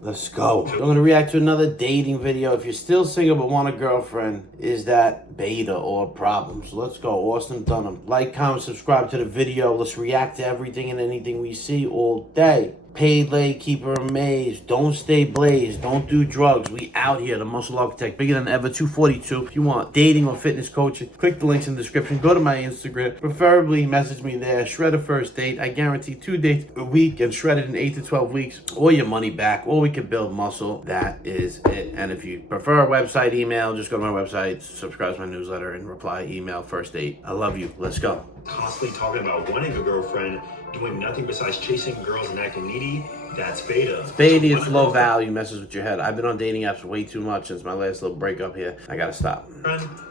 Let's go. I'm going to react to another dating video. If you're still single but want a girlfriend, is that beta or a problem? So let's go. Austin Dunham. Like, comment, subscribe to the video. Let's react to everything and anything we see all day. Paid late, keep her amazed. Don't stay blazed. Don't do drugs. We out here. The Muscle Architect, bigger than ever, 242. If you want dating or fitness coaching, click the links in the description. Go to my Instagram. Preferably message me there. Shred a first date. I guarantee 2 dates a week and shred it in 8 to 12 weeks. Or your money back. Or we can build muscle. That is it. And if you prefer a website, email, just go to my website, subscribe to my newsletter, and reply email first date. I love you. Let's go. Constantly talking about wanting a girlfriend, doing nothing besides chasing girls and acting needy, that's beta. Beta, it's low value, messes with your head. I've been on dating apps way too much since my last little breakup here. I gotta stop.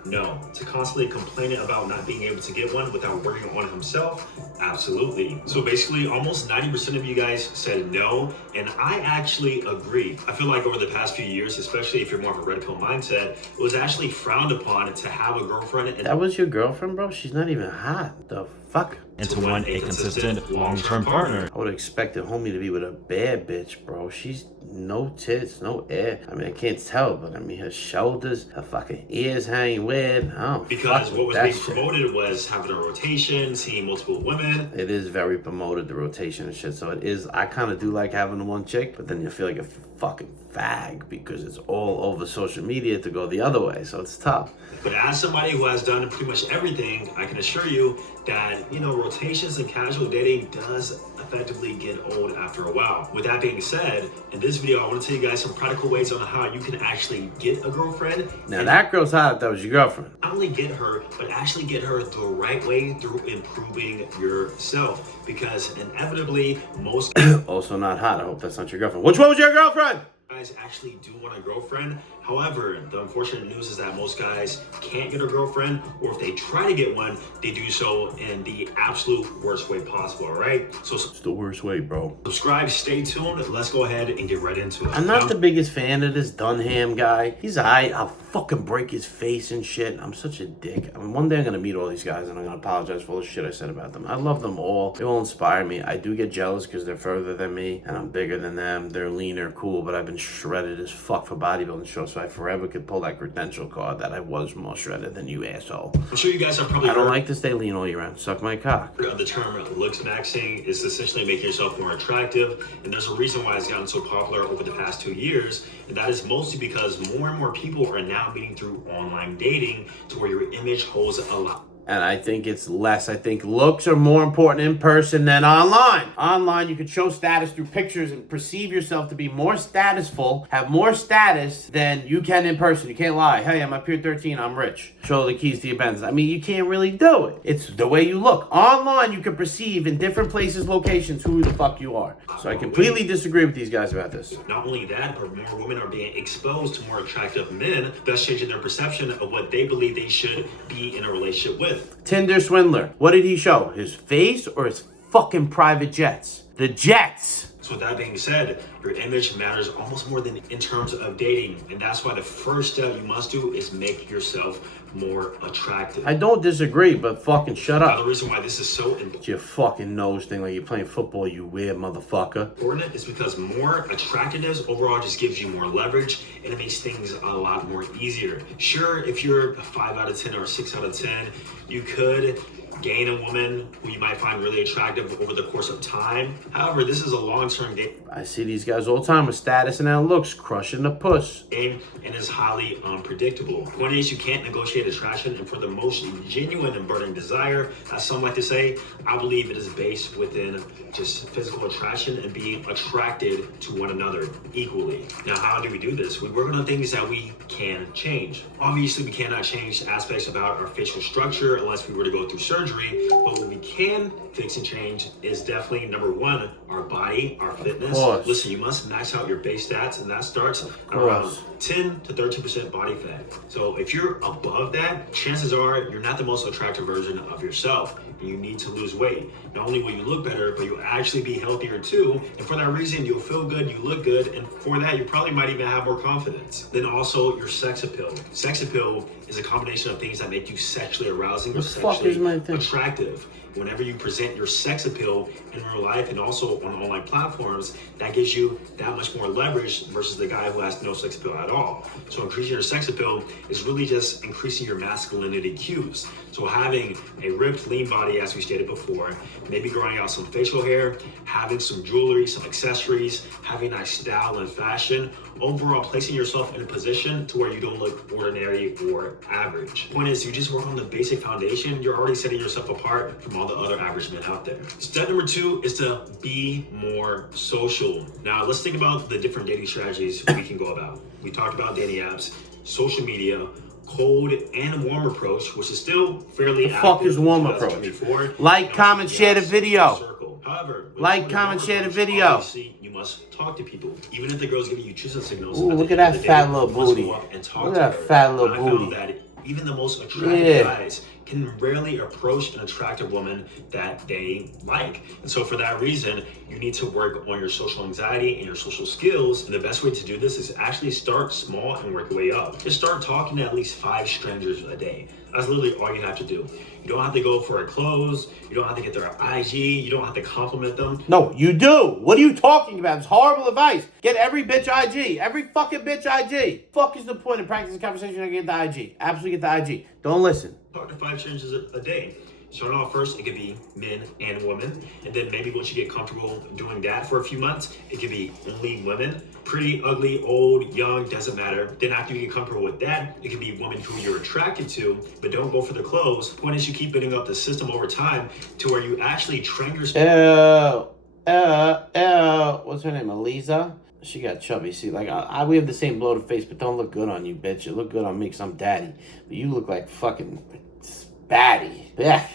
No. To constantly complaining about not being able to get one without working on himself, absolutely. So basically, almost 90% of you guys said no, and I actually agree. I feel like over the past few years, especially if you're more of a red pill mindset, it was actually frowned upon to have a girlfriend. And that was your girlfriend, bro? She's not even hot. The fuck? And to want a consistent long-term partner. I would have expected homie to be with a bad bitch, bro. She's no tits, no air. I mean, I can't tell, but I mean, her shoulders, her fucking ears hanging weird. Because what was being promoted was having a rotation, seeing multiple women. It is very promoted, the rotation and shit. So it is, I kind of do like having the one chick, but then you feel like a fucking fag because it's all over social media to go the other way. So it's tough. But as somebody who has done pretty much everything, I can assure you that, rotations and casual dating does effectively get old after a while. With that being said, in this video, I want to tell you guys some practical ways on how you can actually get a girlfriend. Now that girl's hot if that was your girlfriend. Not only get her, but actually get her the right way through improving yourself. Because inevitably, most also not hot. I hope that's not your girlfriend. Which one was your girlfriend? Guys actually do want a girlfriend. However, the unfortunate news is that most guys can't get a girlfriend, or if they try to get one, they do so in the absolute worst way possible, all right? So it's the worst way, bro. Subscribe, stay tuned. Let's go ahead and get right into it. I'm not the biggest fan of this Dunham guy. He's alright. I'll fucking break his face and shit. I'm such a dick. I mean, one day I'm gonna meet all these guys and I'm gonna apologize for all the shit I said about them. I love them all. They all inspire me. I do get jealous because they're further than me and I'm bigger than them. They're leaner, cool, but I've been shredded as fuck for bodybuilding shows, so I forever could pull that credential card that I was more shredded than you, asshole. I'm sure you guys have probably I don't like to stay lean all year round. Suck my cock. The term looks maxing is essentially making yourself more attractive, and there's a reason why it's gotten so popular over the past 2 years, and that is mostly because more and more people are now meeting through online dating to where your image holds a lot. And I think it's less. I think looks are more important in person than online. Online, you can show status through pictures and perceive yourself to be more statusful, have more status than you can in person. You can't lie. Hey, I'm up here 13, I'm rich. Show the keys to your Benz. I mean, you can't really do it. It's the way you look. Online, you can perceive in different places, locations, who the fuck you are. So I completely disagree with these guys about this. Not only that, but more women are being exposed to more attractive men, thus changing their perception of what they believe they should be in a relationship with. Tinder swindler. What did he show? His face or his fucking private jets? The jets. So with that being said, your image matters almost more than in terms of dating. And that's why the first step you must do is make yourself more attractive. I don't disagree, but fucking shut up. Now, the reason why this is so important. Your fucking nose thing like you're playing football, you weird motherfucker. Important is because more attractiveness overall just gives you more leverage and it makes things a lot more easier. Sure, if you're a 5 out of 10 or a 6 out of 10, you could gain a woman who you might find really attractive over the course of time. However, this is a long-term game. I see these guys all the time with status and looks, crushing the puss. And is highly unpredictable. One is you can't negotiate attraction, and for the most genuine and burning desire, as some like to say, I believe it is based within just physical attraction and being attracted to one another equally. Now, how do we do this? We work on the things that we can change. Obviously, we cannot change aspects about our facial structure unless we were to go through surgery, but what we can fix and change is definitely number one, our body, our fitness. Listen, you must max out your base stats, and that starts around 10 to 13% body fat. So if you're above that, chances are you're not the most attractive version of yourself. You need to lose weight. Not only will you look better, but you'll actually be healthier too. And for that reason, you'll feel good, you look good, and for that, you probably might even have more confidence. Then also your sex appeal. Sex appeal is a combination of things that make you sexually arousing or sexually attractive. whenever you present your sex appeal in real life and also on online platforms, that gives you that much more leverage versus the guy who has no sex appeal at all. So increasing your sex appeal is really just increasing your masculinity cues. So having a ripped, lean body, as we stated before, maybe growing out some facial hair, having some jewelry, some accessories, having nice style and fashion, overall placing yourself in a position to where you don't look ordinary or average. Point is, you just work on the basic foundation, you're already setting yourself apart from all the other average men out there. Step number 2 is to be more social. Now let's think about the different dating strategies we can go about. We talked about dating apps, social media, cold and warm approach, which is still fairly active. The fuck is warm approach? Like, comment, share the video. However, like, comment, share the video. Obviously, you must talk to people, even if the girl's giving you choosing signals. Ooh, look at that fat little booty. Look at that fat little booty. That even the most attractive guys can rarely approach an attractive woman that they like. And so for that reason, you need to work on your social anxiety and your social skills. And the best way to do this is actually start small and work your way up. Just start talking to at least 5 strangers a day. That's literally all you have to do. You don't have to go for a close. You don't have to get their IG. You don't have to compliment them. No, you do. What are you talking about? It's horrible advice. Get every bitch IG. Every fucking bitch IG. Fuck is the point of practicing conversation and get the IG? Absolutely get the IG. Don't listen. Talk to 5 strangers a day. Starting off first, it could be men and women. And then maybe once you get comfortable doing that for a few months, it could be only women. Pretty, ugly, old, young, doesn't matter. Then after you get comfortable with that, it could be women who you're attracted to, but don't go for the clothes. Point is, you keep building up the system over time to where you actually train yourself. What's her name? Eliza? She got chubby. See, like, we have the same bloated face, but don't look good on you, bitch. It look good on me because I'm daddy. But you look like fucking batty. Yeah.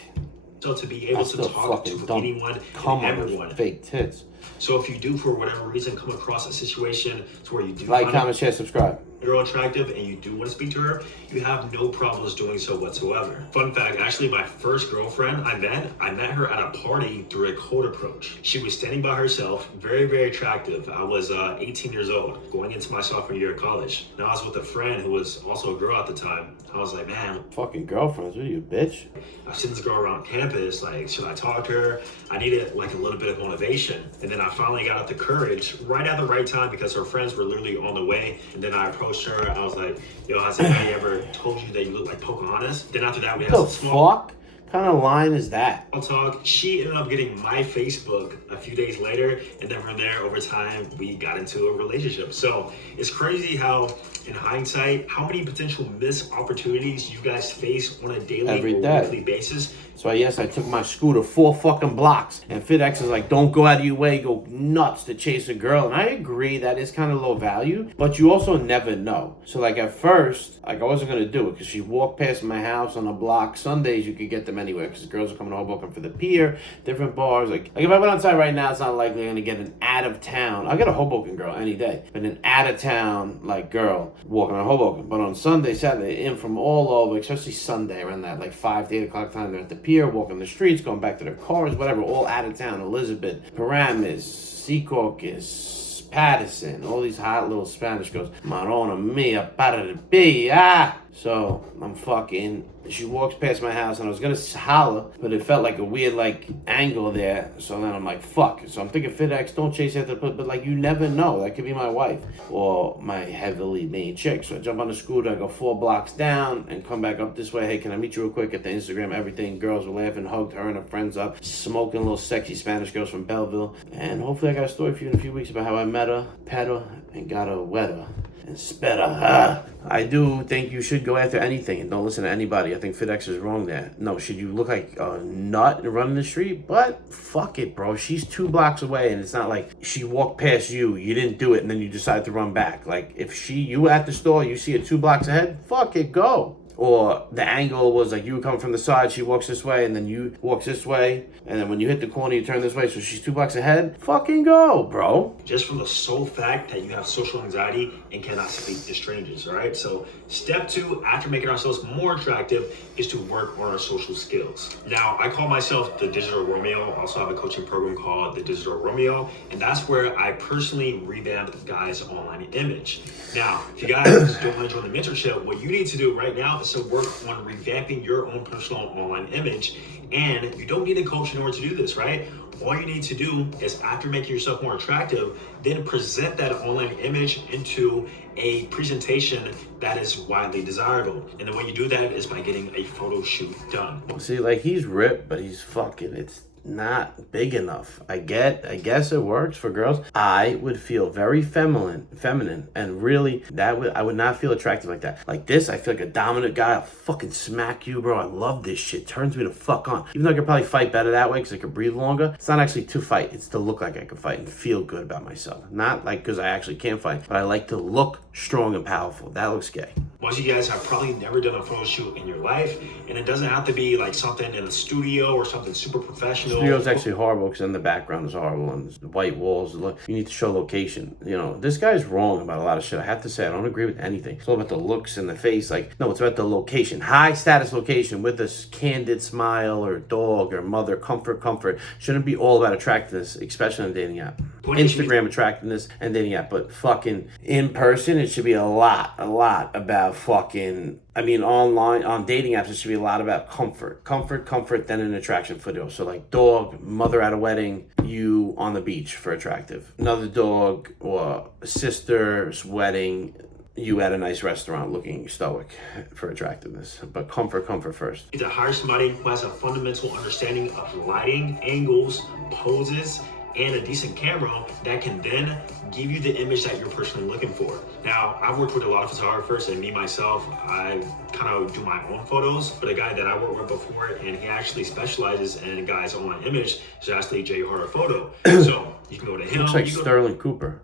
So to be able to talk to anyone and everyone. Fake tits. So if you do, for whatever reason, come across a situation to where you do like, comment, share, subscribe. Girl attractive and you do want to speak to her, you have no problems doing so whatsoever. Fun fact, actually my first girlfriend I met her at a party through a cold approach. She was standing by herself, very, very attractive. I was 18 years old, going into my sophomore year of college. Now I was with a friend who was also a girl at the time. I was like, man. Fucking girlfriends, what are you, bitch? I've seen this girl around campus, like, should I talk to her? I needed like a little bit of motivation. And then I finally got up the courage right at the right time because her friends were literally on the way. And then I approached her. I was like, yo, has anybody ever told you that you look like Pocahontas? Then after that, we had some small fuck kind of line is that? talk. She ended up getting my Facebook a few days later, and then from there, over time, we got into a relationship. So it's crazy how, in hindsight, how many potential missed opportunities you guys face on a daily or weekly basis. So yes, I took my scooter 4 fucking blocks, and FitX is like, don't go out of your way, go nuts to chase a girl. And I agree that is kind of low value, but you also never know. So like at first, like I wasn't gonna do it because she walked past my house on a block. Sundays you could get them anywhere because the girls are coming to Hoboken for the pier, different bars. Like if I went outside right now, it's not likely I'm gonna get an out of town. I'll get a Hoboken girl any day, but an out of town like girl walking on Hoboken. But on Sunday, Saturday, in from all over, especially Sunday around that like 5 to 8 o'clock time, they're at the pier, walking the streets, going back to their cars, whatever, all out of town. Elizabeth, Paramus, Secaucus, Patterson, all these hot little Spanish girls. Marona mia para de So I'm fucking, she walks past my house and I was gonna holler, but it felt like a weird like angle there. So then I'm like, fuck. So I'm thinking FitX, don't chase after, but like you never know. That could be my wife or my heavily made chick. So I jump on the scooter, I go 4 blocks down and come back up this way. Hey, can I meet you real quick at the Instagram? Everything. Girls were laughing, hugged her and her friends up, smoking little sexy Spanish girls from Belleville. And hopefully I got a story for you in a few weeks about how I met her, pet her, and got her wetter and sped her. I do think you should go after anything and don't listen to anybody. I think FitX is wrong there. No, should you look like a nut and run in the street? But fuck it, bro. She's 2 blocks away and it's not like she walked past you, you didn't do it, and then you decide to run back. Like if you at the store, you see her 2 blocks ahead, fuck it, go. Or the angle was like you come from the side, she walks this way, and then you walks this way, and then when you hit the corner, you turn this way, so she's 2 blocks ahead. Fucking go, bro. Just from the sole fact that you have social anxiety and cannot speak to strangers, all right? So step 2, after making ourselves more attractive, is to work on our social skills. Now, I call myself the Digital Romeo. I also have a coaching program called the Digital Romeo, and that's where I personally revamp guys' online image. Now, if you guys don't want to join the mentorship, what you need to do right now is to work on revamping your own personal online image. And you don't need a coach in order to do this, right? All you need to do is, after making yourself more attractive, then present that online image into a presentation that is widely desirable. And the way you do that is by getting a photo shoot done. See, like, he's ripped, but he's fucking, it's not big enough. I guess it works for girls. I would feel very feminine, and really I would not feel attractive like that. Like this, I feel like a dominant guy. I'll fucking smack you, bro. I love this shit. Turns me the fuck on. Even though I could probably fight better that way because I could breathe longer. It's not actually to fight. It's to look like I can fight and feel good about myself. Not like because I actually can't fight, but I like to look strong and powerful. That looks gay. Most of you guys have probably never done a photo shoot in your life, and it doesn't have to be like something in a studio or something super professional. Studio is actually horrible because then the background is horrible and the white walls. You need to show location. You know, this guy's wrong about a lot of shit. I have to say, I don't agree with anything. It's all about the looks and the face. Like, no, it's about the location. High status location with a candid smile or dog or mother. Comfort. Shouldn't be all about attractiveness, especially on a dating app. Instagram attractiveness and dating app, but fucking in person, it should be a lot about fucking, I mean, online, on dating apps, it should be a lot about comfort, then an attraction photo. So like dog, mother at a wedding, you on the beach for attractive. Another dog or sister's wedding, you at a nice restaurant looking stoic for attractiveness. But comfort first. To hire somebody who has a fundamental understanding of lighting, angles, poses, and a decent camera that can then give you the image that you're personally looking for. Now, I've worked with a lot of photographers, and me myself, I kind of do my own photos, but a guy that I worked with before, and he actually specializes in a guy's online image, is actually Jay Harder Photo. So you can go to him. Looks like Sterling Cooper.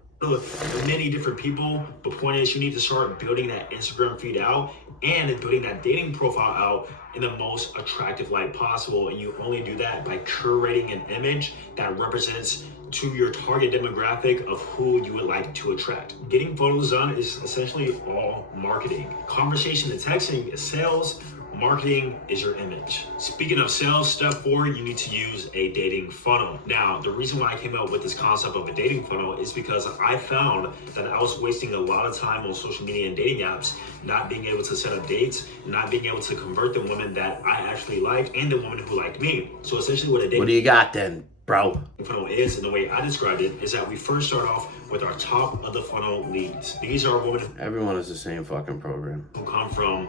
Many different people, but point is, you need to start building that Instagram feed out and building that dating profile out in the most attractive light possible. And you only do that by curating an image that represents to your target demographic of who you would like to attract. Getting photos done is essentially all marketing. Conversation and texting is sales. Marketing is your image. Speaking of sales, step 4, you need to use a dating funnel. Now, the reason why I came up with this concept of a dating funnel is because I found that I was wasting a lot of time on social media and dating apps, not being able to set up dates, not being able to convert the women that I actually liked and the women who liked me. So essentially what a dating What do you got then, bro? Funnel is, and the way I described it, is that we first start off with our top of the funnel leads. These are women Everyone is the same fucking program. who come from,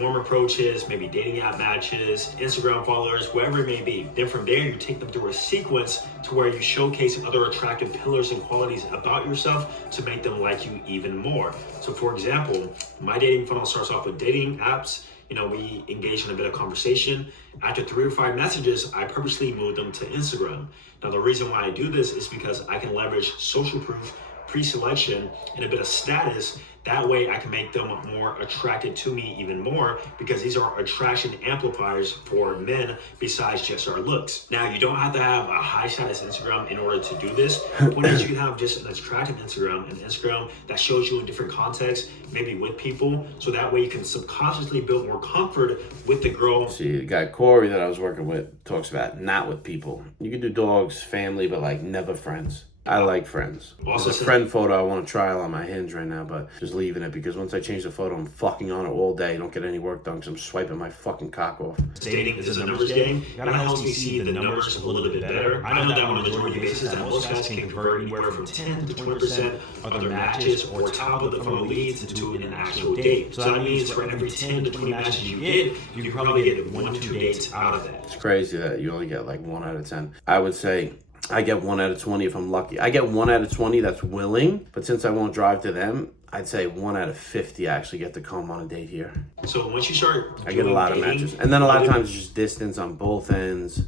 warm approaches, maybe dating app matches, Instagram followers, whatever it may be. Then from there, you take them through a sequence to where you showcase other attractive pillars and qualities about yourself to make them like you even more. So for example, my dating funnel starts off with dating apps. We engage in a bit of conversation. After 3 or 5 messages, I purposely move them to Instagram. Now, the reason why I do this is because I can leverage social proof, pre-selection, and a bit of status. That way I can make them more attracted to me even more, because these are attraction amplifiers for men besides just our looks. Now, you don't have to have a high status Instagram in order to do this. The point is, you can have just an attractive Instagram, an Instagram that shows you in different contexts, maybe with people, so that way you can subconsciously build more comfort with the girl. See, the guy Corey that I was working with talks about not with people. You can do dogs, family, but like never friends. I like friends. Also, there's a friend photo I want to trial on my Hinge right now, but just leaving it because once I change the photo, I'm fucking on it all day. Don't get any work done because I'm swiping my fucking cock off. Dating is a numbers game. It helps me see the numbers a little bit better. I know that on a majority basis that most guys can convert anywhere from 10 to 20% of their matches or top of the funnel leads into an actual date. So that means for every 10 to 20 matches you get, you can probably get 1 to 2 dates out of that. It's crazy that you only get like 1 out of 10. I would say I get 1 out of 20 if I'm lucky. I get 1 out of 20 that's willing, but since I won't drive to them, I'd say 1 out of 50 I actually get to come on a date here. So once you start, I get a lot of matches. And then a lot of times it's just distance on both ends.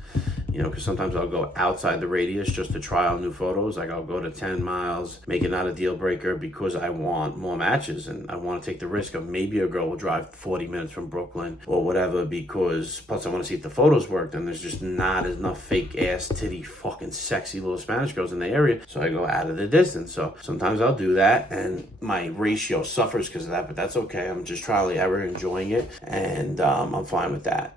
Because sometimes I'll go outside the radius just to try out new photos. Like I'll go to 10 miles, make it not a deal breaker because I want more matches and I want to take the risk of maybe a girl will drive 40 minutes from Brooklyn or whatever, because plus I want to see if the photos worked, and there's just not enough fake ass titty fucking sexy little Spanish girls in the area. So I go out of the distance. So sometimes I'll do that and my ratio suffers because of that, but that's okay. I'm just trial and error, enjoying it, and I'm fine with that.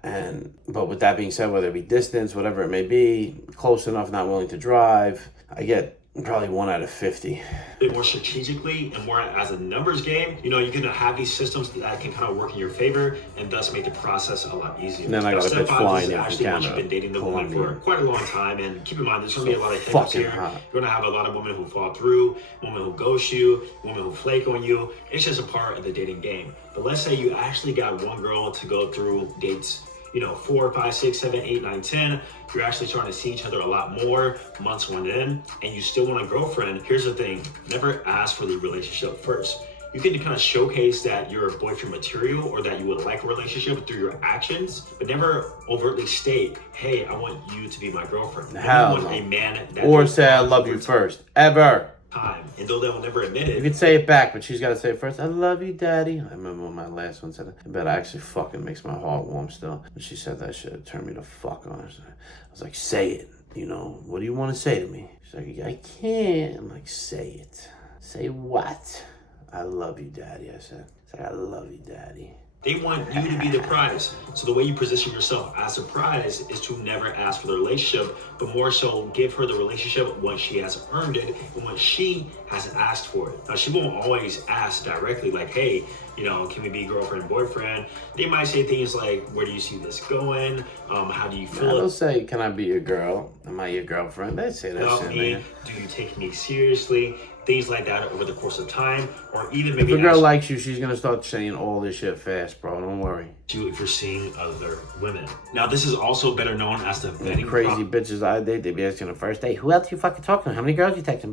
But with that being said, whether it be distance, whatever it may be, close enough, not willing to drive, I get Probably 1 out of 50. Bit more strategically and more as a numbers game, you know, you're gonna have these systems that can kind of work in your favor and thus make the process a lot easier. And then I got a step bitch 5 flying is in from actually once you've Canada, been dating the woman for quite a long time, and keep in mind there's gonna be a lot of hiccups fucking here. hot. You're gonna have a lot of women who fall through, women who ghost you, women who flake on you. It's just a part of the dating game. But let's say you actually got one girl to go through dates, you know, 4, 5, 6, 7, 8, 9, 10. You're actually starting to see each other a lot more months went in, and you still want a girlfriend. Here's the thing, never ask for the relationship first. You can kind of showcase that you're boyfriend material or that you would like a relationship through your actions, but never overtly state, hey, I want you to be my girlfriend. Hell you want no. a man that Or say I love you first. Ever. time. And though they will never admit it, You could say it back, but she's got to say it first. I love you, Daddy. I remember when my last one said it. I bet it actually fucking makes my heart warm still. When she said that shit, it turned me the fuck on. I was like, say it. You know, what do you want to say to me? She's like, I can't. I'm like, say it. Say what? I love you, Daddy, I said. It's like, I love you, Daddy. they want you to be the prize. So the way you position yourself as a prize is to never ask for the relationship, but more so give her the relationship when she has earned it and when she has asked for it. Now, she won't always ask directly like, hey, you know, can we be girlfriend, boyfriend? They might say things like, where do you see this going? How do you feel? They'll say, can I be your girl? Am I your girlfriend? They say that About shit, me? man. Do you take me seriously? Things like that over the course of time, or even maybe If a girl ask likes you, she's gonna start saying all this shit fast, bro. Don't worry. you if you're seeing other women. Now, this is also better known as the vetting Crazy bitches I date, they be asking on the first date, who else you fucking talking to? How many girls you texting?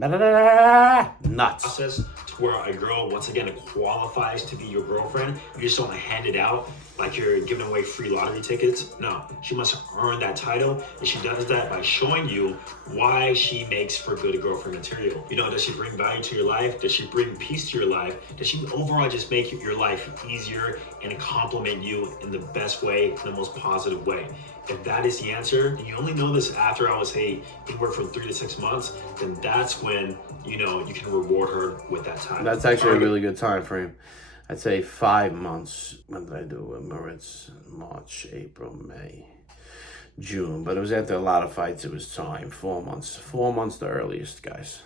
Nuts. process to where a girl, once again, qualifies to be your girlfriend. You just don't hand it out like you're giving away free lottery tickets. No, she must earn that title, and she does that by showing you why she makes for good girlfriend material. You know, does she bring value to your life? Does she bring peace to your life? Does she overall just make your life easier and compliment you in the best way, in the most positive way? If that is the answer, and you only know this after, I would say, anywhere from 3 to 6 months, then that's when, you know, you can reward her with that time. That's actually a really good time frame. I'd say 5 months. When did I do it? Moritz? March, April, May, June. But it was after a lot of fights. It was time. 4 months. 4 months the earliest, guys.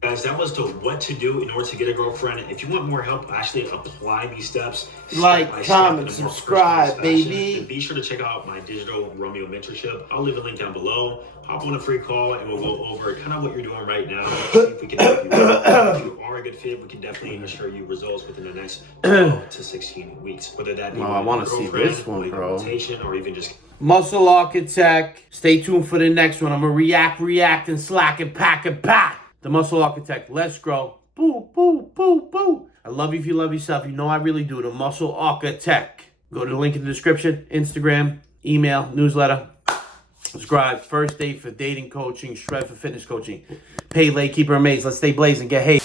Guys, that was to what to do in order to get a girlfriend. If you want more help actually apply these steps, Like, step by step comment, in a more subscribe, personalized fashion, baby. then be sure to check out my digital Romeo mentorship. I'll leave a link down below. Hop on a free call and we'll go over kind of what you're doing right now. See if we can help you. If you are a good fit, we can definitely assure you results within the next 12 to 16 weeks. Whether that be Well, I wanna see this one, bro. or even just Muscle Architect. Stay tuned for the next one. I'm going to react, and slack and pack and pack. The Muscle Architect. Let's grow. Boo, boo, boo, boo. I love you if you love yourself. You know I really do. The Muscle Architect. Go to the link in the description. Instagram, email, newsletter. Subscribe. First date for dating coaching. Shred for fitness coaching. Pay late, keep her amazed. Let's stay blazing. Get hate.